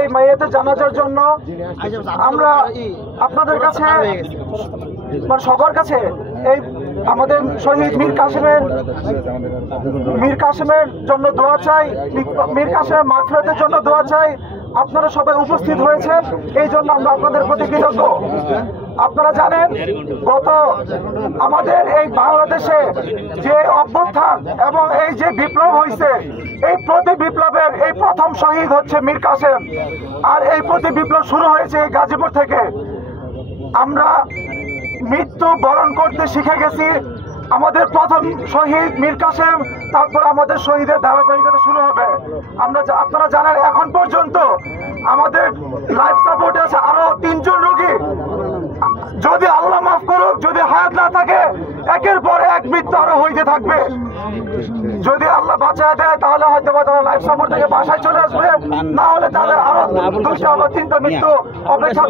এই মাইয়াতের জানাজার জন্য আমরা আপনাদের কাছে মানে সবার কাছে এই আমাদের শহীদ মীর কাসেমের জন্য দোয়া চাই, মীর কাসেমের মাগফিরাতের জন্য দোয়া চাই। আপনারা সবাই উপস্থিত হয়েছেন, এই জন্য আমরা আপনাদের প্রতি কৃতজ্ঞ। আপনারা জানেন গত আমাদের এই বাংলাদেশে যে অভ্যুত্থান এবং এই যে বিপ্লব হয়েছে, এই প্রতি বিপ্লবের এই প্রথম শহীদ হচ্ছে মীর কাসেম। আর এই প্রতি বিপ্লব শুরু হয়েছে এই গাজীপুর থেকে। আমরা মৃত্যু বরণ করতে শিখে গেছি। আমাদের প্রথম শহীদ মীর কাসেম, তারপর আমাদের শহীদের ধারাবাহিকতা শুরু হবে। আপনারা জানেন এখন পর্যন্ত আমাদের লাইফ সাপোর্টে আছে আরো 3 জন রোগী। যদি আল্লাহ মাফ করুক, যদি হায়াত না থাকে, একের পর এক মৃত্যু আরো হইতে থাকবে। যদি আল্লাহ বাঁচায় দেয় তাহলে হয়তো তারা লাইফ সাপোর্ট থেকে বাসায় চলে আসবে, না হলে তাদের আরো 2টা বা 3টা মৃত্যু অপেক্ষা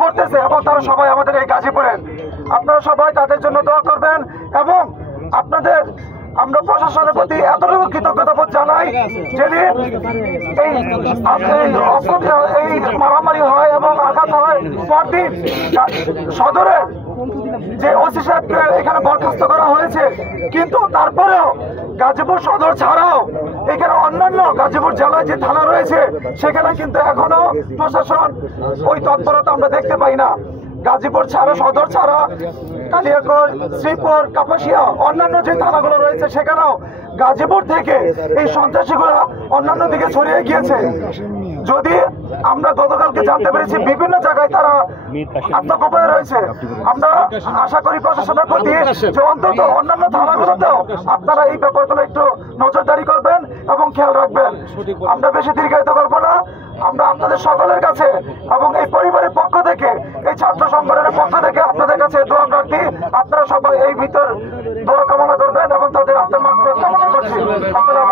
করতেছে। এবং তারা সবাই আমাদের এই গাজীপুরের। আপনারা সবাই তাদের জন্য দোয়া করবেন এবং আমরা প্রশাসনের প্রতি এতটুকু কৃতজ্ঞতা বোধ জানাই, যেদিন এই মারামারি হয় এবং আঘাত হয়, পরদিন সদরের যে ওসি সাহেবকে এখানে বরখাস্ত করা হয়েছে, কিন্তু তারপরেও গাজীপুর সদর ছাড়াও এখানে অন্যান্য গাজীপুর জেলায় যে থানা রয়েছে সেখানে কিন্তু এখনো প্রশাসন ওই তৎপরতা আমরা দেখতে পাই না। গাজীপুর ছাড়া, সদর ছাড়া, কালিয়াকৈর, শ্রীপুর, কাপাসিয়া অন্যান্য যে থানাগুলো রয়েছে সেখানেও গাজীপুর থেকে এই সন্ত্রাসীগুলো অন্যান্য দিকে ছড়িয়ে গিয়েছে। যদি আমরা গতকালকে জানতে পেরেছি বিভিন্ন জায়গায় তারা আত্মগোপনে রয়েছে। আমরা আশা করি প্রশাসনের প্রতি যে অন্তত অন্যান্য থানাগুলোতেও আপনারা এই ব্যাপারগুলো একটু নজরদারি করবেন এবং খেয়াল রাখবেন। আমরা বেশি দীর্ঘায়িত করবো না। আমরা আপনাদের সকলের কাছে এবং এই পরিবারের পক্ষ থেকে, এই ছাত্র সংগঠনের পক্ষ থেকে আপনাদের কাছে দোয়া প্রার্থী। আপনারা সবাই এই ভিতর দোয়া কামনা করবেন এবং তাদের আত্মার মাগফিরাত কামনা করছি। আসসালামু